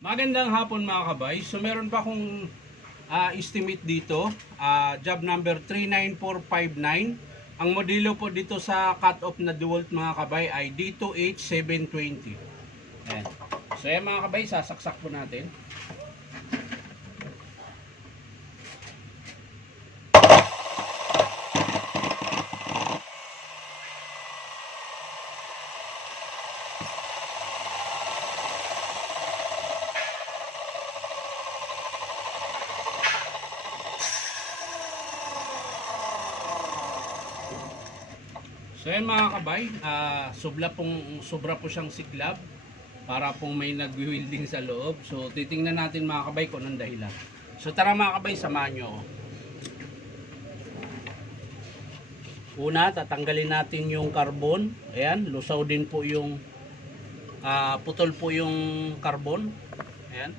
Magandang hapon mga kabay. So meron pa akong estimate dito, job number 39459. Ang modelo po dito sa cut-off na DeWalt mga kabay ay D2H720. Ayan. So yan mga kabay, sasaksak po natin. So yan mga kabay, sobra po siyang siklab para pong may nag-welding sa loob. So titingnan natin mga kabay kung anong dahilan. So tara mga kabay, samahan nyo ako. Una, tatanggalin natin yung carbon. Ayan, lusaw din po yung putol po yung carbon. Ayan.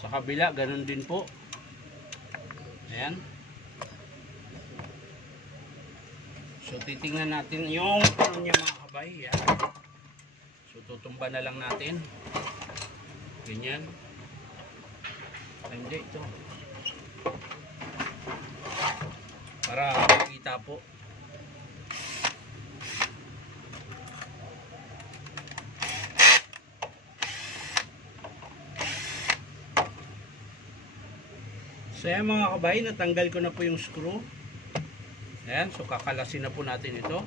Sa kabila, ganun din po. Ayan. So, titingnan natin yung ano niya mga kabay. Ayan. So, tutumba na lang natin. Ganyan. Hindi, ito. Para makita po. So yan mga kabay, natanggal ko na po yung screw. Ayan, so kakalasin na po natin ito.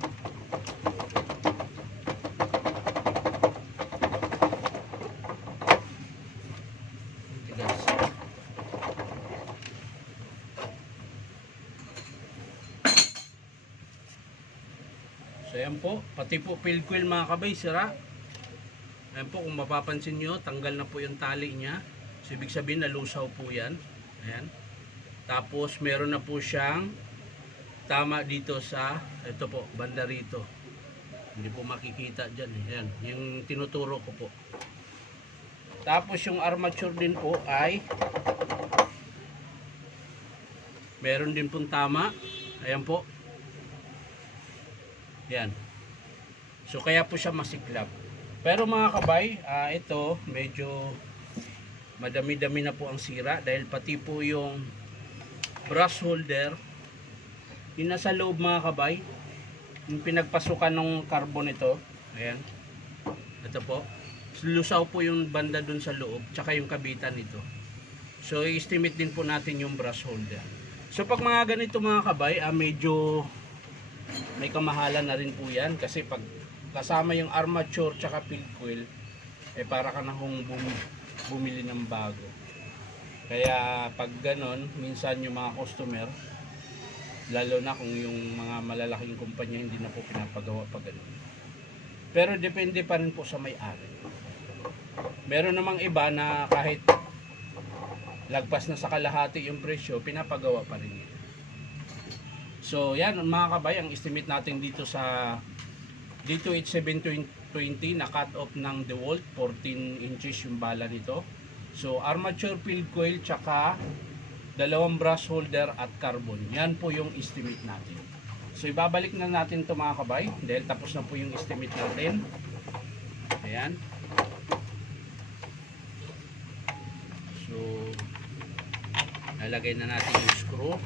So yan po, pati po field coil mga kabay, sira. Ayan po, kung mapapansin nyo, tanggal na po yung tali niya. So ibig sabihin, nalusaw po yan. Ayan. Tapos meron na po siyang tama dito sa ito po, banda rito. Hindi po makikita dyan. Ayan, yung tinuturo ko po. Tapos yung armature din po ay meron din pong tama. Ayan po. Ayan. So kaya po siya masiklab. Pero mga kabay, ito medyo madami-dami na po ang sira dahil pati po yung brush holder yung nasa loob mga kabay, yung pinagpasukan ng carbon ito, ayan, ito po, lusaw po yung banda dun sa loob tsaka yung kabitan nito. So i-estimate din po natin yung brush holder. So pag mga ganito mga kabay, medyo may kamahalan na rin po yan kasi pag kasama yung armature tsaka field coil, para ka na kung bumili ng bago. Kaya pag ganon, minsan yung mga customer, lalo na kung yung mga malalaking kumpanya hindi na po pinapagawa pag ganon. Pero depende pa rin po sa may-ari. Meron namang iba na kahit lagpas na sa kalahati yung presyo, pinapagawa pa rin yun. So yan mga kabay, ang estimate natin dito sa D2H720 na cut off ng DeWalt, 14 inches yung bala nito. So armature, field coil, tsaka dalawang brush holder at carbon. Yan po yung estimate natin. So ibabalik na natin ito mga kabay dahil tapos na po yung estimate natin. Ayan. So lalagay na natin yung screw.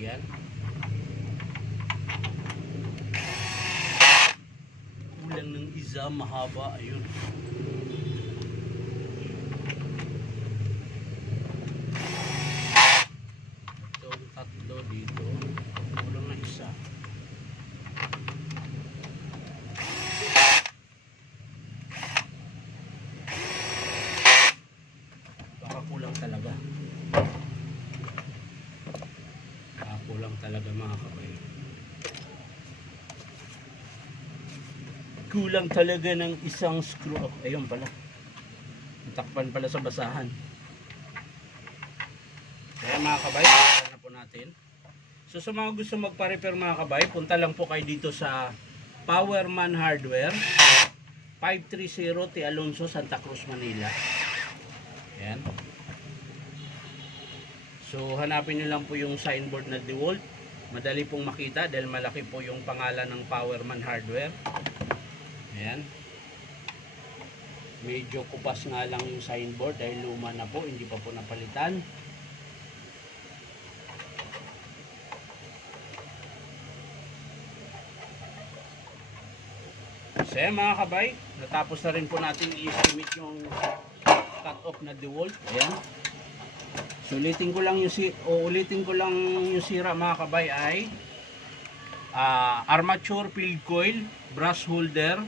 Yan. Kulang ng isa, mahaba, ayun. Itong tatlo dito, kulang na isa. Baka kulang talaga. Kulang talaga mga kabay. Kulang talaga ng isang screw. Ayun pala. Natakpan pala sa basahan. Kaya mga kabay, na po natin. So sa mga gusto magpa-repair mga kabay, punta lang po kayo dito sa Powerman Hardware, 530 T. Alonso, Santa Cruz, Manila. So hanapin nyo lang po yung signboard na DeWalt. Madali pong makita dahil malaki po yung pangalan ng Powerman Hardware. Ayan. Medyo kupas nga lang yung signboard dahil luma na po, hindi pa po napalitan. So ayan mga kabay, natapos na rin po natin i-estimate yung cut-off na DeWalt. Ayan. So ulitin ko lang yung sira mga kabay ay armature field coil, brush holder,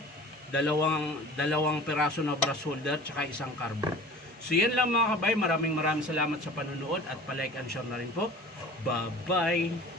dalawang piraso na brush holder, tsaka isang carbon. So yan lang mga kabay, maraming salamat sa panonood at palike and share na rin po. Bye bye.